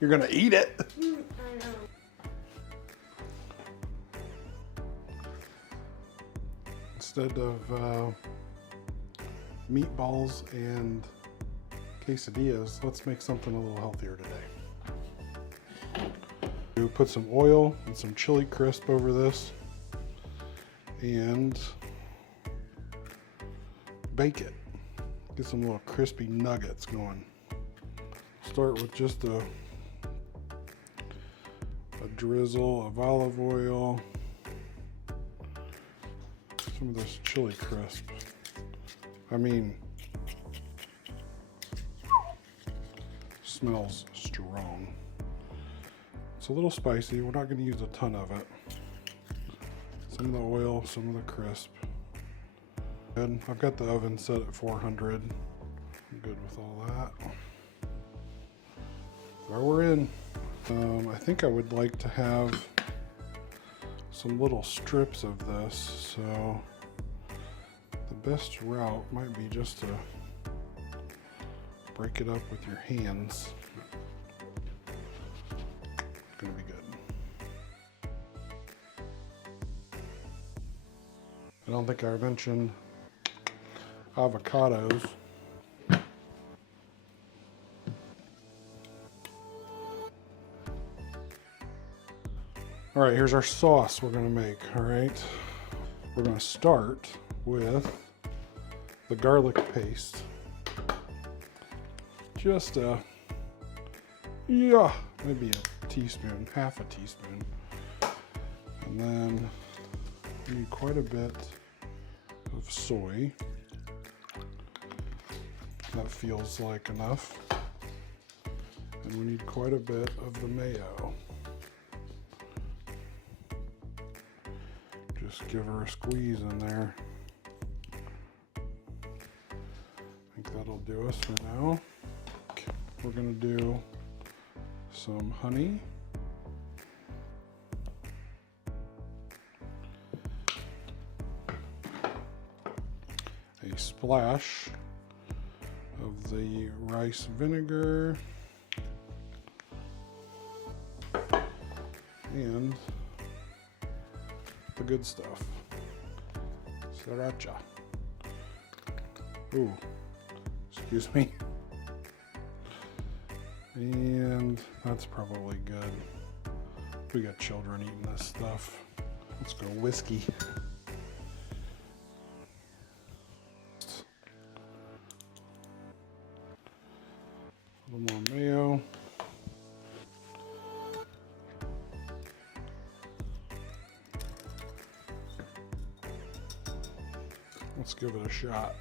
You're gonna eat it. I know. Instead of meatballs and quesadillas, let's make something a little healthier today. We put some oil and some chili crisp over this and bake it. Get some little crispy nuggets going. Start with just a drizzle of olive oil, some of this chili crisp. I mean, smells strong. It's a little spicy. We're not going to use a ton of it. Some of the oil, some of the crisp. And I've got the oven set at 400. I'm good with all that. There we're in. I think I would like to have some little strips of this, so the best route might be just to break it up with your hands. It's gonna be good. I don't think I mentioned avocados. All right, here's our sauce we're gonna make, all right? We're gonna start with the garlic paste. Just maybe a teaspoon, half a teaspoon. And then we need quite a bit of soy. That feels like enough. And we need quite a bit of the mayo. Just give her a squeeze in there. I think that'll do us for now. We're gonna do some honey. A splash of the rice vinegar. And the good stuff. Sriracha. Ooh, excuse me. And that's probably good. We got children eating this stuff. Let's go whiskey. A little more mayo. Let's give it a shot.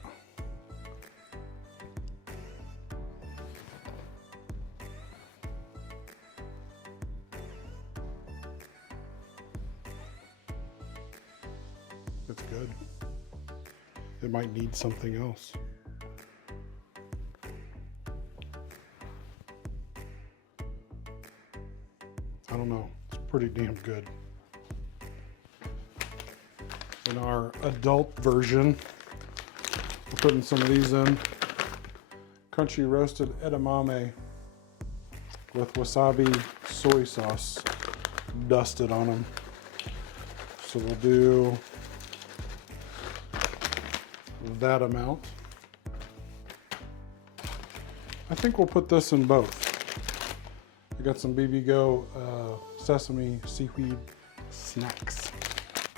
It's good. It might need something else. I don't know. It's pretty damn good. In our adult version, we're putting some of these in. Crunchy roasted edamame with wasabi soy sauce dusted on them. So we'll do that amount. I think we'll put this in both. I got some BB-Go sesame seaweed snacks.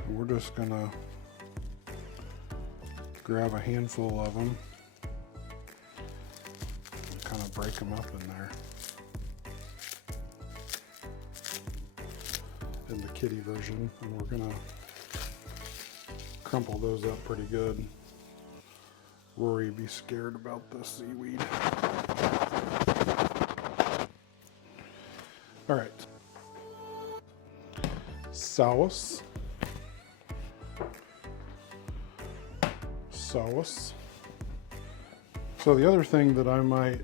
And we're just gonna grab a handful of them and kind of break them up in there. In the kitty version, and we're gonna crumple those up pretty good. Rory be scared about the seaweed. All right. Sauce. So the other thing that I might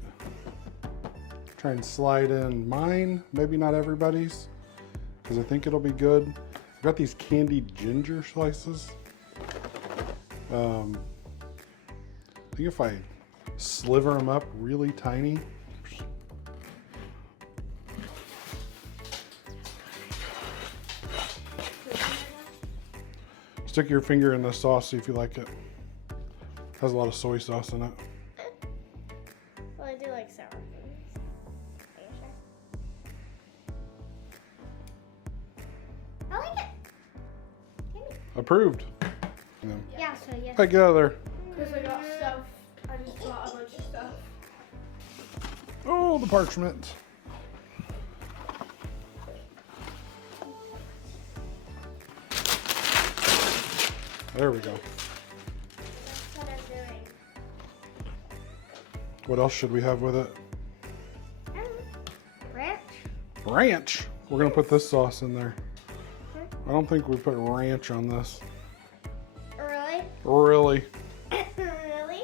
try and slide in mine, maybe not everybody's, because I think it'll be good. I've got these candied ginger slices. I think if I sliver them up really tiny, Stick your finger in the sauce, see if you like it. Has a lot of soy sauce in it. Well, I do like sour cream. Are you sure? I like it. Yummy. Approved. Yeah, so yes. Hey, get out of there. Because I got stuff. I just bought a bunch of stuff. Oh, the parchment. There we go. That's what I'm doing. What else should we have with it? Ranch? Ranch. We're gonna put this sauce in there. I don't think we put ranch on this. Really? Really? Really?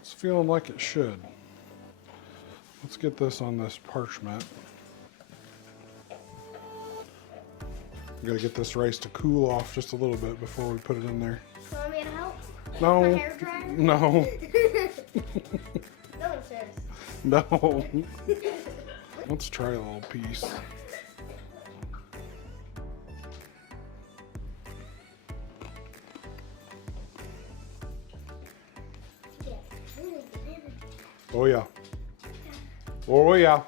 It's feeling like it should. Let's get this on this parchment. We gotta get this rice to cool off just a little bit before we put it in there. You want me to help? No. My hair dryer? No. No one says. No. Let's try a little piece. Oh yeah. Oh yeah.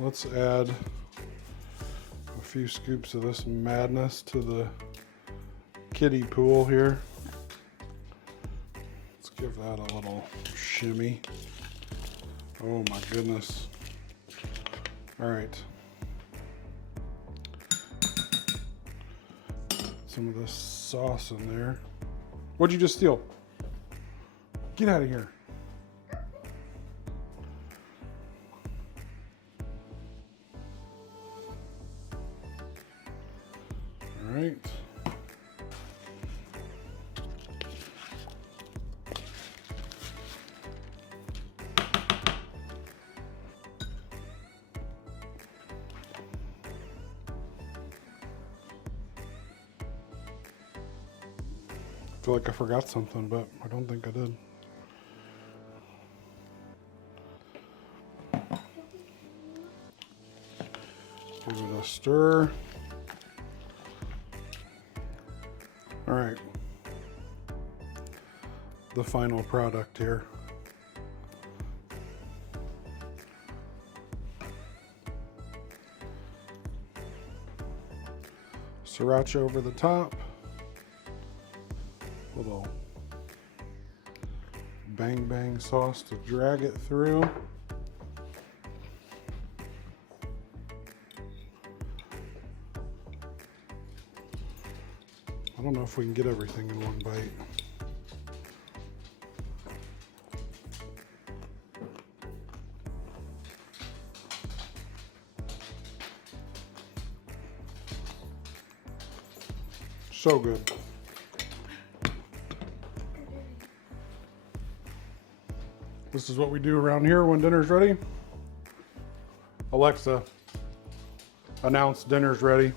Let's add a few scoops of this madness to the kiddie pool here. Let's give that a little shimmy. Oh my goodness. All right. Some of this sauce in there. What'd you just steal? Get out of here. All right. I feel like I forgot something, but I don't think I did. Give it a stir. All right. The final product here. Sriracha over the top. Little bang bang sauce to drag it through. I don't know if we can get everything in one bite. So good. This is what we do around here when dinner's ready. Alexa, announce dinner's ready.